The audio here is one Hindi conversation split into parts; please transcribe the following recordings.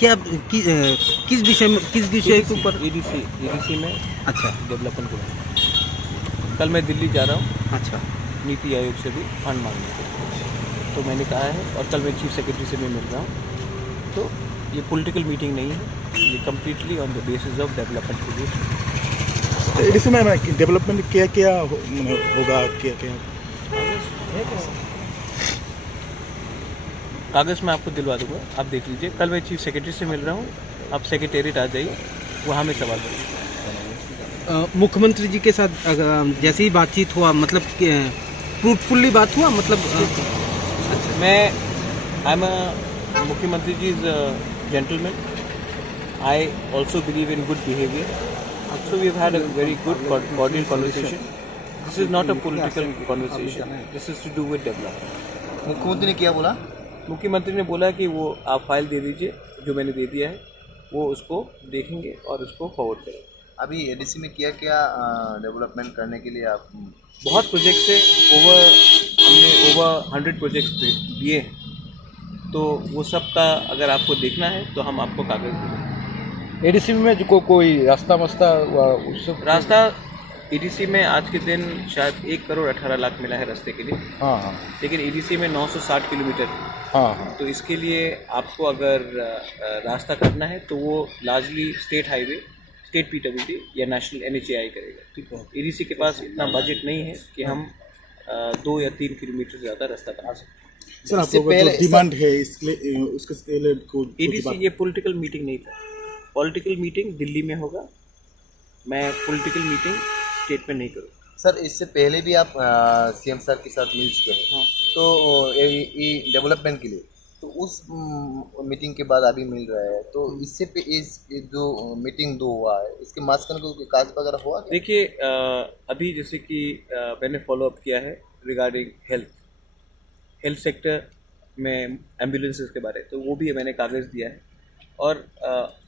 क्या किस विषय के ऊपर? एडीसी में अच्छा डेवलपमेंट को। कल मैं दिल्ली जा रहा हूँ अच्छा नीति आयोग से भी फंड मांगने को, तो मैंने कहा है, और कल मैं चीफ सेक्रेटरी से भी मिल रहा हूँ। तो ये पॉलिटिकल मीटिंग नहीं है, ये completely on the basis of development के लिए। एडीसी में डेवलपमेंट क्या क्या होगा, क्या क्या कागज़ मैं आपको दिलवा दूंगा, आप देख लीजिए। कल मैं चीफ सेक्रेटरी से मिल रहा हूँ, आप सेक्रेटेरिएट आ जाइए, वहाँ में सवाल करिए। मुख्यमंत्री जी के साथ जैसे ही बातचीत हुआ, मतलब फ्रूटफुली बात हुआ, मतलब मैं आई एम अ मुख्यमंत्री ji is gentleman, I also believe in good behaviour, so we have had a very good cordial conversation. This is not a political conversation, this is to do with development. मुख्यमंत्री ने क्या बोला? मुख्यमंत्री ने बोला कि वो आप फाइल दे दीजिए, जो मैंने दे दिया है वो उसको देखेंगे और उसको फॉरवर्ड करेंगे। अभी एडीसी में क्या क्या डेवलपमेंट करने के लिए आप? बहुत प्रोजेक्ट्स है, हमने ओवर 100 प्रोजेक्ट्स दिए हैं, तो वो सब का अगर आपको देखना है तो हम आपको कागज़ देंगे। एडीसी में जो कोई रास्ता मस्ता उससे रास्ता एडीसी में आज के दिन शायद 1 करोड़ 18 लाख मिला है रास्ते के लिए, हाँ हाँ लेकिन एडीसी में 960 किलोमीटर है। हाँ हाँ तो इसके लिए आपको अगर रास्ता करना है तो वो largely state highway, state PWD या नेशनल एनएचएआई करेगा। ठीक है, एडीसी के पास इतना बजट नहीं है कि हम 2 या 3 किलोमीटर ज़्यादा रास्ता बना सकते। सर आपको जो डिमांड है इसलिए उसके लिए एडीसी ये पॉलिटिकल मीटिंग नहीं था, पॉलिटिकल मीटिंग दिल्ली में होगा, मैं पॉलिटिकल मीटिंग स्टेट में नहीं करूँगा। सर इससे पहले भी आप सीएम सर के साथ मिल चुके हैं, हाँ। तो ये डेवलपमेंट के लिए, तो उस मीटिंग के बाद अभी मिल रहा है, तो इससे पे इस जो मीटिंग दो हुआ है इसके मास्कन को काज वगैरह हुआ क्या? देखिए अभी जैसे कि मैंने फॉलोअप किया है रिगार्डिंग हेल्थ सेक्टर में एम्बुलेंसेस के बारे, तो वो भी मैंने कागज़ दिया है, और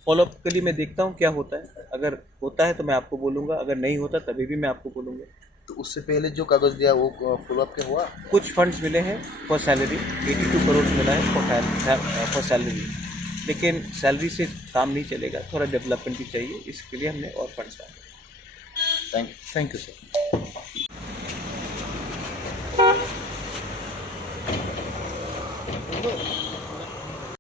फॉलोअप के लिए मैं देखता हूँ क्या होता है। अगर होता है तो मैं आपको बोलूँगा, अगर नहीं होता तभी भी मैं आपको बोलूँगा। तो उससे पहले जो कागज़ दिया वो फॉलोअप क्या हुआ? कुछ फंड्स मिले हैं फॉर सैलरी, 82 करोड़ मिला है फॉर सैलरी, लेकिन सैलरी से काम नहीं चलेगा, थोड़ा डेवलपमेंट भी चाहिए, इसके लिए हमने और फंड्स डाले। Thank you sir.